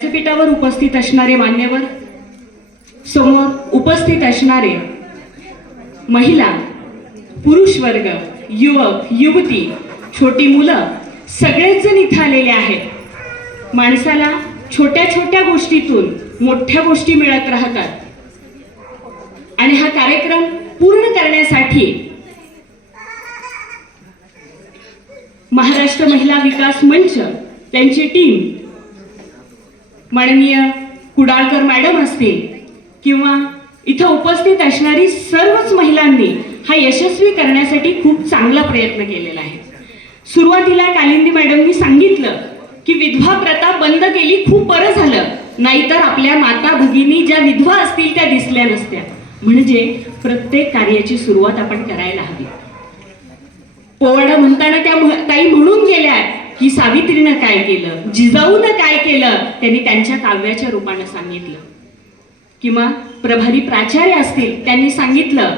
व्यासपीठावर उपस्थित असणारे मान्यवर समोर उपस्थित असणारे महिला पुरुष वर्ग युवक युवती छोटी मुलं सगळेच जण इथं आलेले आहेत. माणसाला छोट्या छोट्या गोष्टीतून मोठ्या गोष्टी मिळत राहतात. आणि हा कार्यक्रम पूर्ण करण्यासाठी महाराष्ट्र महिला विकास मंच त्यांची टीम माननीय कुडाळकर मॅडम असतील किंवा इथं उपस्थित असणारी सर्वच महिलांनी हा यशस्वी करण्यासाठी खूप चांगला प्रयत्न केलेला आहे. सुरुवातीला कालिंदी मॅडमनी सांगितलं की विधवा प्रथा बंद केली खूप बरं झालं. नाहीतर आपल्या माता भगिनी ज्या विधवा असतील त्या दिसल्या नसत्या. म्हणजे प्रत्येक कार्याची सुरुवात आपण करायला हवी. पोवाडा म्हणताना त्या ताई म्हणून गेल्या की सावित्रीनं काय केलं? जिजाऊनं काय केलं? त्यांनी त्यांच्या काव्याच्या रूपानं सांगितलं. किंवा प्रभारी प्राचार्य असतील त्यांनी सांगितलं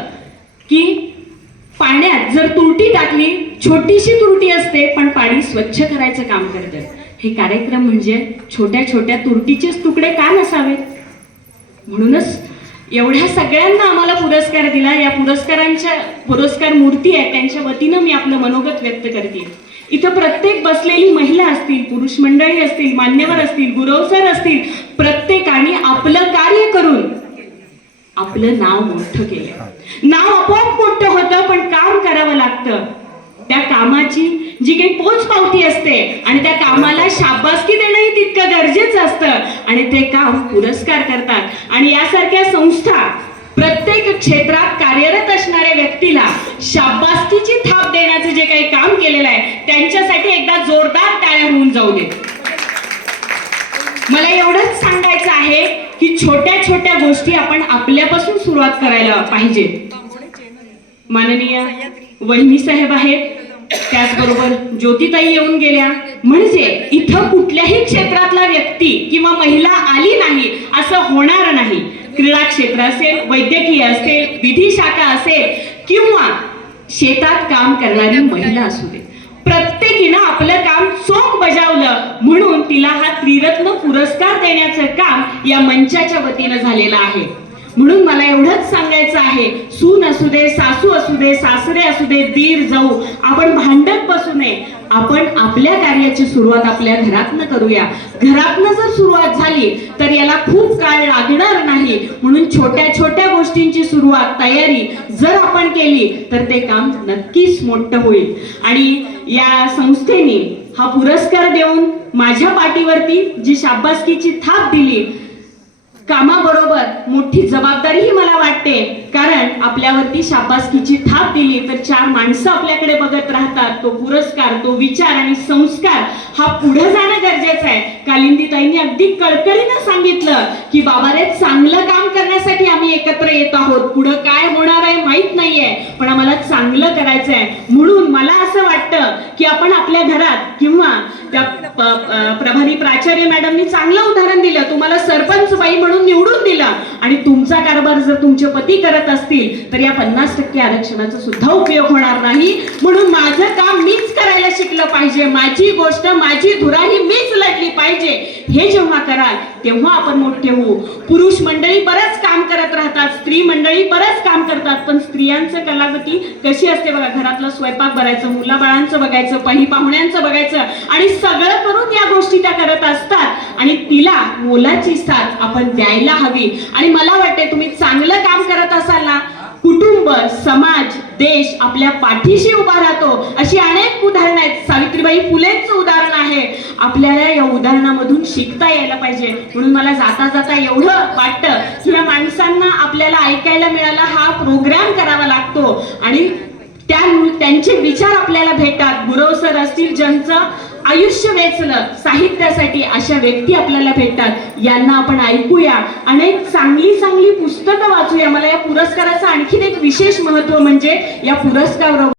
की पाण्यात जर तुरटी टाकली छोटीशी तुरटी असते पण पाणी स्वच्छ करायचं काम करतं. हे कार्यक्रम म्हणजे छोट्या छोट्या तुरटीचेच तुकडे का नसावेत म्हणूनच एवढ्या सगळ्यांना आम्हाला पुरस्कार दिला. या पुरस्कारांच्या पुरस्कार मूर्ती आहेत त्यांच्या वतीनं मी आपलं मनोगत व्यक्त करते. इथं प्रत्येक बसलेली महिला असतील पुरुष मंडळी असतील मान्यवर असतील गुरवसर असतील प्रत्येकाने आपलं कार्य करून आपलं नाव मोठं केलं. नाव आपोआप मोठं होतं पण काम करावं लागतं. त्या कामाची जी काही पोच पावती असते आणि त्या कामाला शाबासकी देणंही तितकं गरजेचं असतं आणि ते काम पुरस्कार करतात. आणि यासारख्या संस्था प्रत्येक क्षेत्रात कार्यरत असणाऱ्या व्यक्तीला शाबासकीची थाप जे काही काम केलेलं आहे त्यांच्यासाठी एकदा जोरदार टाळ्या होऊन जाऊ दे. मला एवढंच सांगायचं आहे की छोट्या छोट्या गोष्टी आपण आपल्यापासून सुरुवात करायला पाहिजे. माननीय वहिनी साहेब आहेत. त्याचबरोबर ज्योतिताई येऊन गेल्या. म्हणजे इथं कुठल्याही क्षेत्रातला व्यक्ती किंवा महिला आली नाही असं होणार नाही. क्रीडा क्षेत्र असेल वैद्यकीय असेल विधी शाखा असेल किंवा शेतात काम करणारी महिला असू दे. प्रत्येकीनं आपलं काम चोख बजावलं म्हणून तिला हा त्रिरत्न पुरस्कार देण्याचं काम या मंचाच्या वतीनं झालेलं आहे. म्हणून मला एवढंच सांगायचं आहे सून असू दे सासू असू दे सासरे असू दे दीर जाऊ आपण भांडत बसू नये. आपण आपल्या कार्याची सुरुवात आपल्या घरातनं करूया. घरातनं जर सुरुवात झाली तर याला खूप काळ लागणार नाही. म्हणून छोट्या छोट्या गोष्टींची सुरुवात तयारी जर आपण केली तर ते काम नक्कीच मोठं होईल. आणि या संस्थेने हा पुरस्कार देऊन माझ्या पाठीवरती जी शाबासकीची थाप दिली कामाबरोबर मोठी जबाबदारीही मला वाटते. कारण आपल्यावरती शाबासकीची थाप दिली तर चार माणसं आपल्याकडे बघत राहतात. तो पुरस्कार तो विचार आणि संस्कार हा पुढे जाणं गरजेचं आहे. कालिंदीताईंनी अगदी कळकळीनं सांगितलं की बाबा रे चांगलं काम करण्यासाठी आम्ही एकत्र येत आहोत. पुढं काय होणार नाहीये पण आम्हाला चांगलं करायचं आहे म्हणून मला असं वाटतं की आपण आपल्या घरात किंवा त्या प्रभारी प्राचार्य मॅडमनी चांगलं उदाहरण दिलं तुम्हाला सरपंच बाई म्हणून निवडून दिलं आणि तुमचा कारभार जर तुमचे पती करत असतील तर या पन्नास टक्के आरक्षणाचा सुद्धा उपयोग होणार नाही. म्हणून माझं काम मीच करायला शिकलं पाहिजे. माझी गोष्ट माझी धुरा ही मीच लढली पाहिजे. हे जेव्हा कराल तेव्हा आपण मोठे होऊ. पुरुष मंडळी बरंच काम करत राहतात. स्त्री मंडळी बरंच काम करतात. पण स्त्रियांचं कलागती कशी असते बघा. घरातलं स्वयंपाक भरायचं मुलाबाळांचं बघायचं पाही पाहुण्यांचं बघायचं आणि सगळं करून या गोष्टी त्या करत असतात. आणि तिला मोलाची साथ आपण द्यायला हवी. आणि मला वाटते तुम्ही चांगलं काम करत असाल ना कुटुंब समाज देश आपल्या पाठीशी उभा राहतो. अशी अनेक उदाहरणं आहेत. सावित्रीबाई फुलेंचं उदाहरण आहे. आपल्याला या उदाहरणामधून शिकता यायला पाहिजे. म्हणून मला जाता जाता एवढं वाटतं. की या माणसांना आपल्याला ऐकायला मिळाला हा प्रोग्राम करावा लागतो. आणि त्या त्यांचे विचार आपल्याला भेटतात. गुरव सर असतील ज्यांचं आयुष्य वेचलं साहित्यासाठी अशा व्यक्ती आपल्याला भेटतात. यांना आपण ऐकूया. अनेक चांगली चांगली पुस्तकं वाचूया. मला या पुरस्काराचं आणखीन एक विशेष महत्त्व म्हणजे या पुरस्कारावर